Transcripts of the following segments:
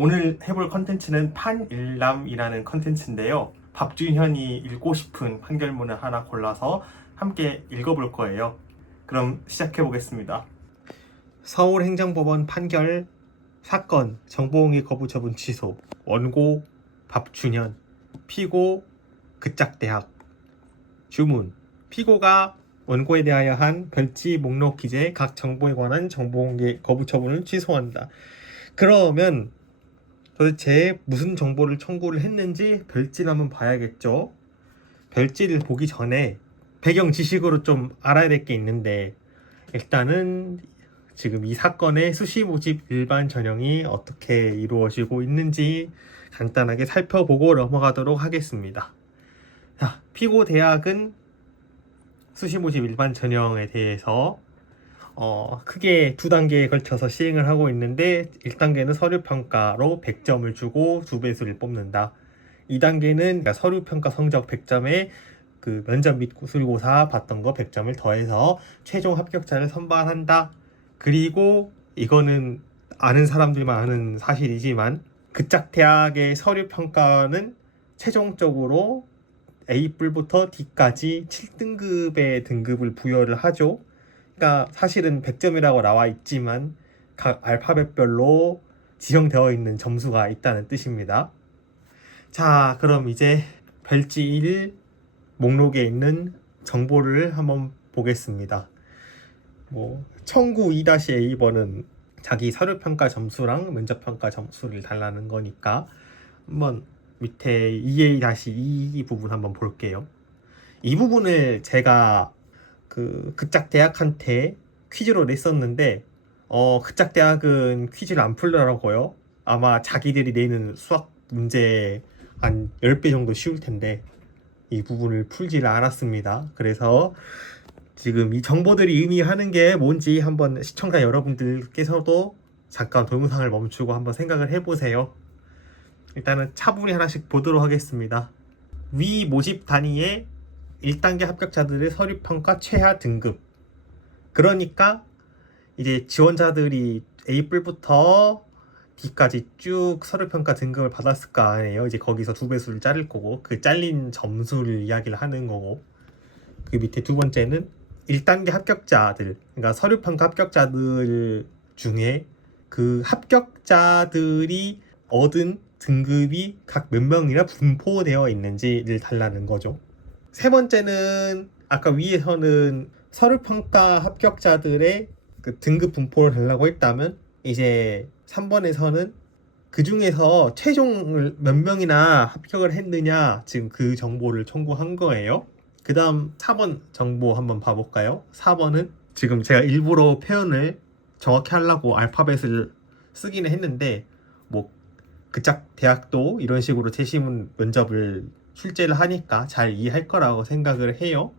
오늘 해볼 컨텐츠는 판일남이라는 컨텐츠인데요. 박준현이 읽고 싶은 판결문을 하나 골라서 함께 읽어볼 거예요. 그럼 시작해 보겠습니다. 서울행정법원 판결 사건 정보공개 거부 처분 취소. 원고 박준현, 피고 그짝대학. 주문: 피고가 원고에 대하여 한 별지 목록 기재 각 정보에 관한 정보공개 거부 처분을 취소한다. 그러면 도대체 무슨 정보를 청구를 했는지 별지를 한번 봐야겠죠. 별지를 보기 전에 배경 지식으로 좀 알아야 될 게 있는데, 일단은 지금 이 사건의 수시 모집 일반 전형이 어떻게 이루어지고 있는지 간단하게 살펴보고 넘어가도록 하겠습니다. 자, 피고 대학은 수시 모집 일반 전형에 대해서 크게 두 단계에 걸쳐서 시행을 하고 있는데, 1단계는 서류평가로 100점을 주고 2배수를 뽑는다. 2단계는 서류평가 성적 100점에 그 면접 및 기술고사 봤던 거 100점을 더해서 최종 합격자를 선발한다. 그리고 이거는 아는 사람들만 아는 사실이지만, 그짝대학의 서류평가는 최종적으로 A뿔부터 D까지 7등급의 등급을 부여를 하죠. 그러니까 사실은 100점이라고 나와 있지만 각 알파벳별로 지정되어 있는 점수가 있다는 뜻입니다. 자, 그럼 이제 별지 1 목록에 있는 정보를 한번 보겠습니다. 청구 2-A번은 자기 서류평가 점수랑 면접평가 점수를 달라는 거니까 한번 밑에 2A-2 부분 한번 볼게요. 이 부분을 제가 그짝대학한테 퀴즈로 냈었는데, 그짝대학은 퀴즈를 안 풀더라고요. 아마 자기들이 내는 수학 문제 한 10배 정도 쉬울 텐데 이 부분을 풀지를 않았습니다. 그래서 지금 이 정보들이 의미하는 게 뭔지 한번 시청자 여러분들께서도 잠깐 동영상을 멈추고 한번 생각을 해보세요. 일단은 차분히 하나씩 보도록 하겠습니다. 위 모집 단위의 1단계 합격자들의 서류평가 최하 등급. 그러니까 이제 지원자들이 A뿔부터 D까지 쭉 서류평가 등급을 받았을 거 아니에요. 이제 거기서 2배수를 자를 거고, 그 잘린 점수를 이야기를 하는 거고, 그 밑에 두 번째는 1단계 합격자들, 그러니까 서류평가 합격자들 중에 그 합격자들이 얻은 등급이 각 몇 명이나 분포되어 있는지를 달라는 거죠. 세 번째는 아까 위에서는 서류평가 합격자들의 그 등급 분포를 달라고 했다면, 이제 3번에서는 그 중에서 최종을 몇 명이나 합격을 했느냐, 지금 그 정보를 청구한 거예요. 그 다음 4번 정보 한번 봐볼까요? 4번은 지금 제가 일부러 표현을 정확히 하려고 알파벳을 쓰기는 했는데, 그짝 대학도 이런 식으로 재시문 면접을 출제를 하니까 잘 이해할 거라고 생각을 해요.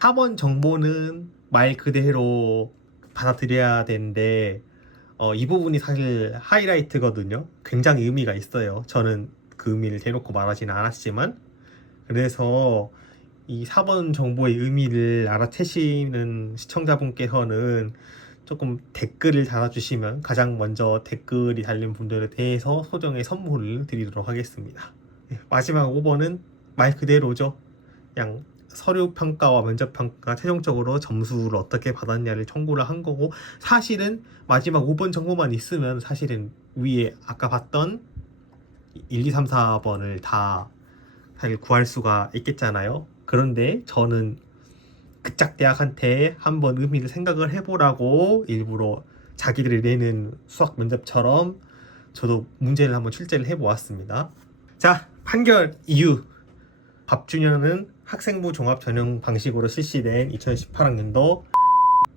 4번 정보는 말 그대로 받아들여야 되는데, 이 부분이 사실 하이라이트거든요. 굉장히 의미가 있어요. 저는 그 의미를 대놓고 말하지는 않았지만, 그래서 이 4번 정보의 의미를 알아채시는 시청자분께서는 조금 댓글을 달아주시면 가장 먼저 댓글이 달린 분들에 대해서 소정의 선물을 드리도록 하겠습니다. 마지막 5번은 말 그대로죠. 그냥 서류평가와 면접평가 최종적으로 점수를 어떻게 받았냐를 청구를 한 거고, 사실은 마지막 5번 정보만 있으면 사실은 위에 아까 봤던 1, 2, 3, 4번을 다 사실 구할 수가 있겠잖아요. 그런데 저는 그짝대학한테 한번 의미를 생각을 해보라고 일부러 자기들이 내는 수학 면접처럼 저도 문제를 한번 출제를 해보았습니다. 자, 판결 이유. 박준현은 학생부 종합 전형 방식으로 실시된 2018학년도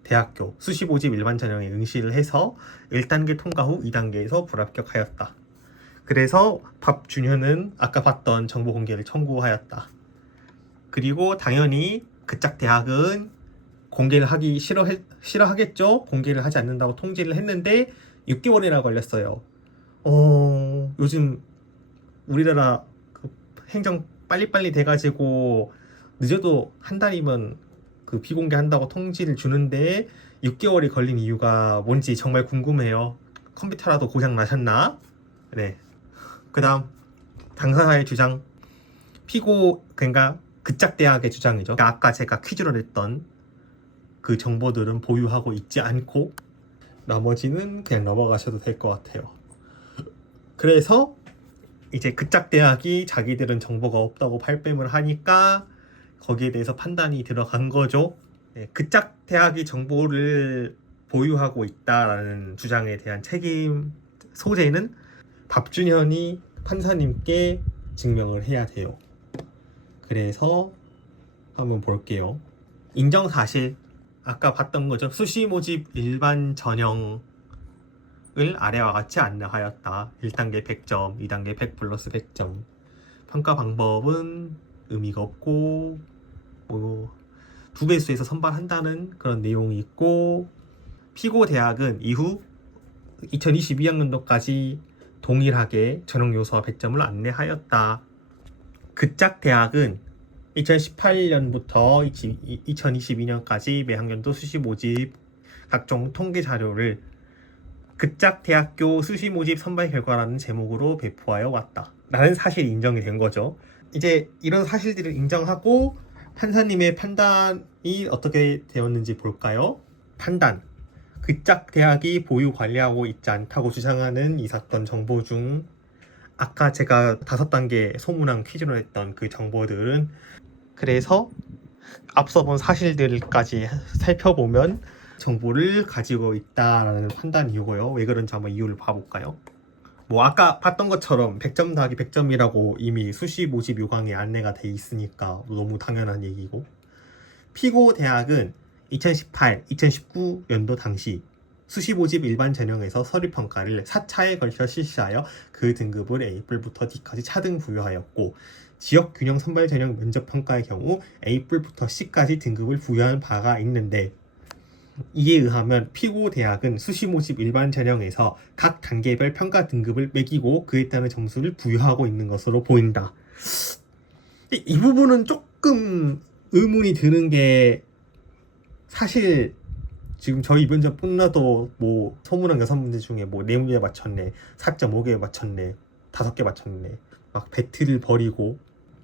대학교 수시 모집 일반 전형에 응시를 해서 1단계 통과 후 2단계에서 불합격하였다. 그래서 박준현은 아까 봤던 정보 공개를 청구하였다. 그리고 당연히 그짝대학은 공개를 하기 싫어하겠죠. 공개를 하지 않는다고 통지를 했는데 6개월이나 걸렸어요. 요즘 우리나라 행정 빨리빨리 돼가지고 늦어도 한 달이면 그 비공개한다고 통지를 주는데 6개월이 걸린 이유가 뭔지 정말 궁금해요. 컴퓨터라도 고장 나셨나? 네, 그 다음 당사자의 주장. 피고 그러니까 극작대학의 주장이죠. 그러니까 아까 제가 퀴즈로 냈던 그 정보들은 보유하고 있지 않고 나머지는 그냥 넘어가셔도 될 것 같아요. 그래서 이제 극작대학이 자기들은 정보가 없다고 발뺌을 하니까 거기에 대해서 판단이 들어간 거죠. 네, 극작대학이 정보를 보유하고 있다라는 주장에 대한 책임 소재는 박준현이 판사님께 증명을 해야 돼요. 그래서 한번 볼게요. 인정사실 아까 봤던 거죠. 수시 모집 일반 전형을 아래와 같이 안내하였다. 1단계 100점, 2단계 100 플러스 100점. 평가 방법은 의미가 없고 뭐 2배수에서 선발한다는 그런 내용이 있고, 피고 대학은 이후 2022학년도까지 동일하게 전형 요소와 100점을 안내하였다. 극작 대학은 2018년부터 2022년까지 매학년도 수시 모집 각종 통계 자료를 극작 대학교 수시 모집 선발 결과라는 제목으로 배포하여 왔다 라는 사실이 인정이 된 거죠. 이제 이런 사실들을 인정하고 판사님의 판단이 어떻게 되었는지 볼까요? 판단. 극작 대학이 보유 관리하고 있지 않다고 주장하는 이 사건 정보 중 아까 제가 5단계 소문항 퀴즈로 했던 그 정보들은, 그래서 앞서 본 사실들까지 살펴보면 정보를 가지고 있다라는 판단이고요. 왜 그런지 한번 이유를 봐볼까요? 뭐 아까 봤던 것처럼 100점 더하기 100점이라고 이미 수시 모집 요강에 안내가 돼 있으니까 너무 당연한 얘기고, 피고 대학은 2018, 2019연도 당시 수시 모집 일반 전형에서 서류 평가를 4차에 걸쳐 실시하여 그 등급을 A뿔부터 D까지 차등 부여하였고, 지역 균형 선발 전형 면접 평가의 경우 A뿔부터 C까지 등급을 부여한 바가 있는데, 이에 의하면 피고 대학은 수시 모집 일반 전형에서 각 단계별 평가 등급을 매기고 그에 따른 점수를 부여하고 있는 것으로 보인다. 이 부분은 조금 의문이 드는 게, 사실 지금 저희 면접 끝나도 뭐 소문한 6문제 중에 뭐 4문제 맞췄네, 4.5개 맞췄네, 5개 맞췄네, 막 배틀을 벌이고,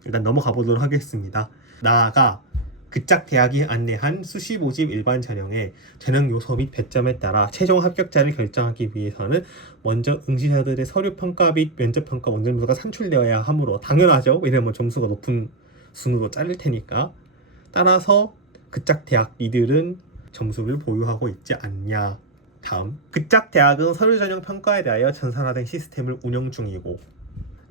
일단 넘어가 보도록 하겠습니다. 나아가 극작 대학이 안내한 수시 모집 일반 전형의 전형 요소 및 배점에 따라 최종 합격자를 결정하기 위해서는 먼저 응시자들의 서류 평가 및 면접 평가 원점 점수가 산출되어야 하므로, 당연하죠. 왜냐면 점수가 높은 순으로 자를 테니까. 따라서 극작 대학 이들은 점수를 보유하고 있지 않냐. 다음, 극작 대학은 서류 전형 평가에 대하여 전산화된 시스템을 운영 중이고,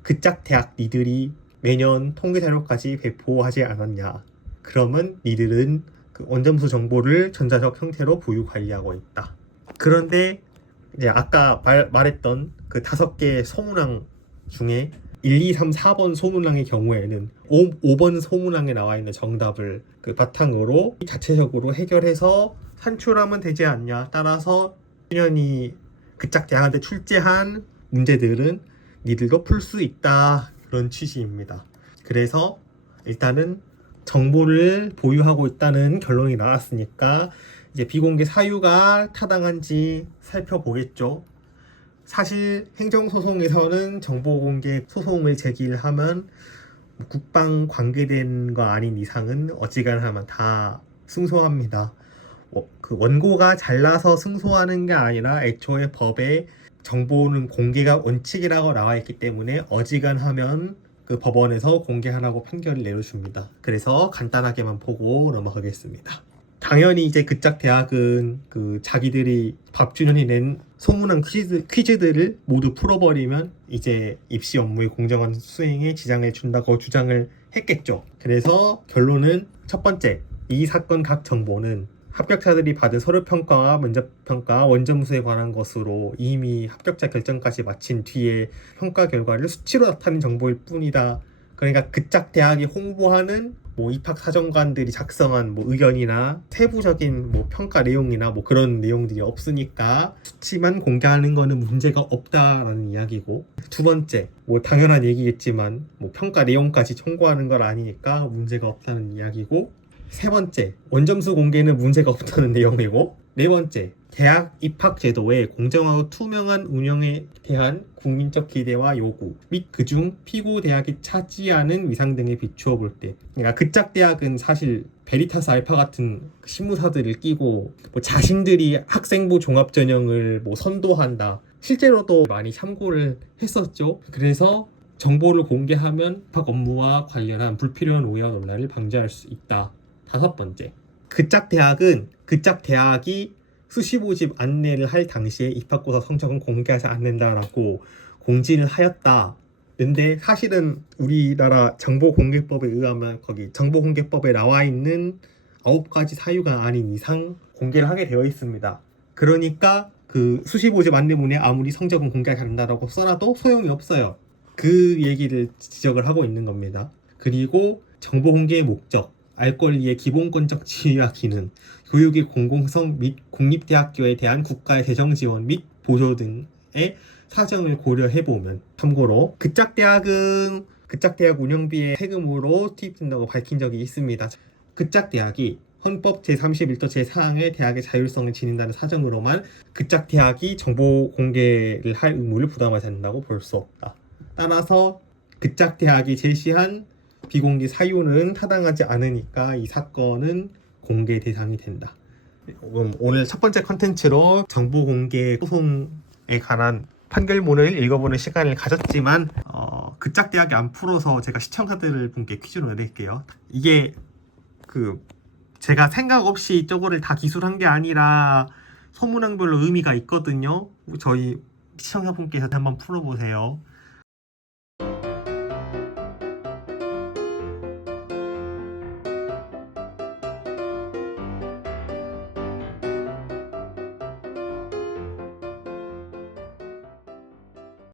극작 대학 니들이 매년 통계 자료까지 배포하지 않았냐. 그러면 니들은 그 원점수 정보를 전자적 형태로 보유 관리하고 있다. 그런데 이제 아까 말했던 그 5개 소문항 중에 1, 2, 3, 4번 소문항의 경우에는 5번 소문항에 나와 있는 정답을 그 바탕으로 자체적으로 해결해서 산출하면 되지 않냐. 따라서 준현이 극작 대학한테 출제한 문제들은 니들도 풀 수 있다, 그런 취지입니다. 그래서 일단은 정보를 보유하고 있다는 결론이 나왔으니까 이제 비공개 사유가 타당한지 살펴보겠죠. 사실 행정소송에서는 정보공개 소송을 제기하면 국방 관계된 거 아닌 이상은 어지간하면 다 승소합니다. 그 원고가 잘나서 승소하는 게 아니라 애초에 법에 정보는 공개가 원칙이라고 나와 있기 때문에 어지간하면 그 법원에서 공개하라고 판결을 내려줍니다. 그래서 간단하게만 보고 넘어가겠습니다. 당연히 이제 극작 대학은 그 자기들이 박준현이 낸 소문한 퀴즈들을 모두 풀어버리면 이제 입시 업무의 공정한 수행에 지장을 준다고 주장을 했겠죠. 그래서 결론은 첫 번째, 이 사건 각 정보는 합격자들이 받은 서류평가와 면접평가, 원점수에 관한 것으로 이미 합격자 결정까지 마친 뒤에 평가 결과를 수치로 나타낸 정보일 뿐이다. 그러니까 극작 대학이 홍보하는 뭐 입학사정관들이 작성한 뭐 의견이나 세부적인 뭐 평가 내용이나 뭐 그런 내용들이 없으니까 수치만 공개하는 거는 문제가 없다라는 이야기고, 두 번째, 뭐 당연한 얘기겠지만 뭐 평가 내용까지 청구하는 걸 아니니까 문제가 없다는 이야기고, 세 번째, 원점수 공개는 문제가 없다는 내용이고, 네 번째, 대학 입학 제도의 공정하고 투명한 운영에 대한 국민적 기대와 요구 및 그중 피고 대학이 차지하는 위상 등에 비추어 볼 때, 그러니까 그짝 대학은 사실 베리타스 알파 같은 신무사들을 끼고 뭐 자신들이 학생부 종합 전형을 뭐 선도한다, 실제로도 많이 참고를 했었죠. 그래서 정보를 공개하면 입학 업무와 관련한 불필요한 오해와 논란을 방지할 수 있다. 5번째, 그짝 대학이 수시 모집 안내를 할 당시에 입학고사 성적은 공개하지 않는다라고 공지를 하였다. 근데 사실은 우리나라 정보공개법에 의하면 거기 정보공개법에 나와 있는 9가지 사유가 아닌 이상 공개를 하게 되어 있습니다. 그러니까 그 수시 모집 안내문에 아무리 성적은 공개하지 않는다라고 써놔도 소용이 없어요. 그 얘기를 지적을 하고 있는 겁니다. 그리고 정보 공개의 목적, 알 권리의 기본권적 지위와 기능, 교육의 공공성 및 공립대학교에 대한 국가의 재정 지원 및 보조 등의 사정을 고려해보면, 참고로 그짝대학 운영비의 세금으로 투입된다고 밝힌 적이 있습니다. 그짝대학이 헌법 제31조 제4항의 대학의 자율성을 지닌다는 사정으로만 그짝대학이 정보 공개를 할 의무를 부담하지 않는다고 볼 수 없다. 따라서 그짝대학이 제시한 비공개 사유는 타당하지 않으니까 이 사건은 공개 대상이 된다. 그럼 오늘 첫 번째 컨텐츠로 정보공개 소송에 관한 판결문을 읽어보는 시간을 가졌지만 그짝대학이 안 풀어서 제가 시청자들 분께 퀴즈로 내릴게요. 이게 제가 생각 없이 저거를 다 기술한 게 아니라 소문항별로 의미가 있거든요. 저희 시청자분께서 한번 풀어보세요.